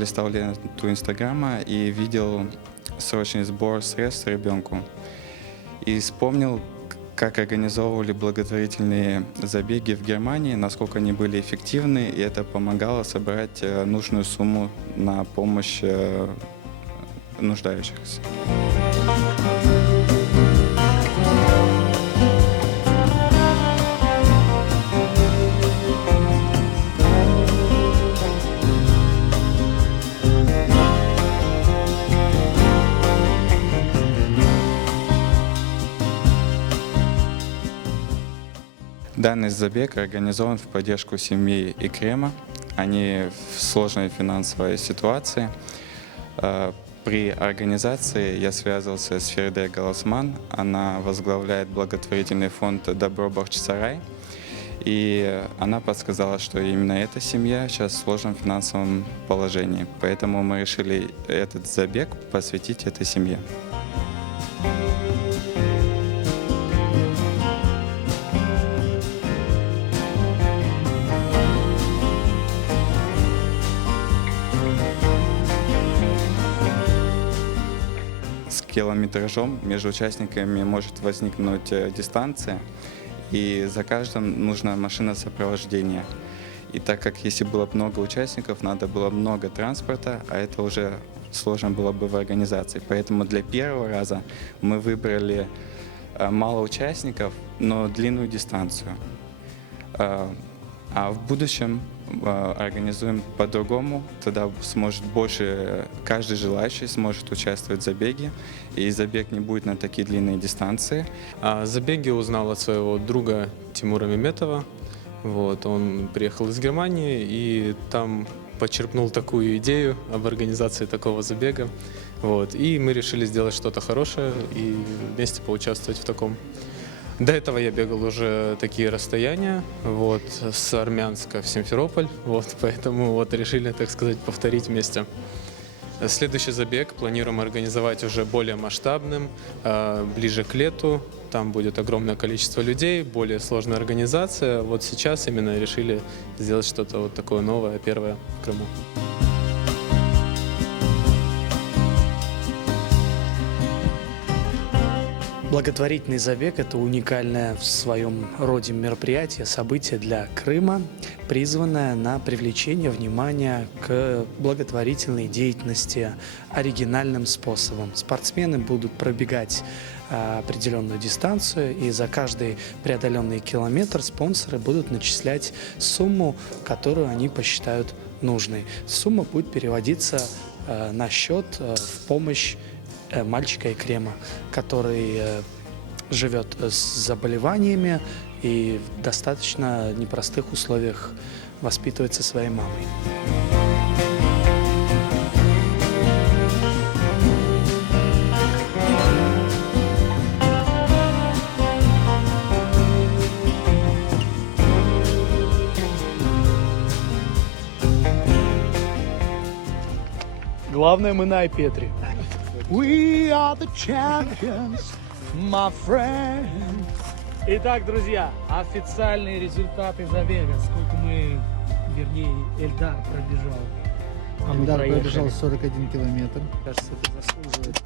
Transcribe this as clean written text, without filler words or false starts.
листал ленту Инстаграма и видел срочный сбор средств ребенку. И вспомнил, как организовывали благотворительные забеги в Германии, насколько они были эффективны, и это помогало собрать нужную сумму на помощь нуждающихся. Данный забег организован в поддержку семьи Икрема. Они в сложной финансовой ситуации. При организации я связывался с Ферде Галасман. Она возглавляет благотворительный фонд «Добро Бахчисарай». И она подсказала, что именно эта семья сейчас в сложном финансовом положении. Поэтому мы решили этот забег посвятить этой семье. С километражом между участниками может возникнуть дистанция, и за каждым нужна машина сопровождения. И так как если было много участников, надо было много транспорта, а это уже сложно было бы в организации. Поэтому для первого раза мы выбрали мало участников, но длинную дистанцию. А в будущем организуем по-другому, тогда сможет больше, каждый желающий сможет участвовать в забеге, и забег не будет на такие длинные дистанции. О забеге узнал от своего друга Тимура Меметова. Он приехал из Германии и там почерпнул такую идею об организации такого забега. И мы решили сделать что-то хорошее и вместе поучаствовать в таком. До этого я бегал уже такие расстояния, с Армянска в Симферополь, поэтому решили, так сказать, повторить вместе. Следующий забег планируем организовать уже более масштабным, ближе к лету. Там будет огромное количество людей, более сложная организация. Сейчас именно решили сделать что-то такое новое, первое в Крыму. Благотворительный забег – это уникальное в своем роде мероприятие, событие для Крыма, призванное на привлечение внимания к благотворительной деятельности оригинальным способом. Спортсмены будут пробегать определенную дистанцию, и за каждый преодоленный километр спонсоры будут начислять сумму, которую они посчитают нужной. Сумма будет переводиться на счет в помощь мальчика Икрема, который живет с заболеваниями и в достаточно непростых условиях воспитывается своей мамой. Главное, мы на Айпетре. We are the champions, my friend. Итак, друзья, официальные результаты забега. Сколько вернее, Эльдар пробежал. Эльдар пробежал 41 километр. Кажется, это заслуживает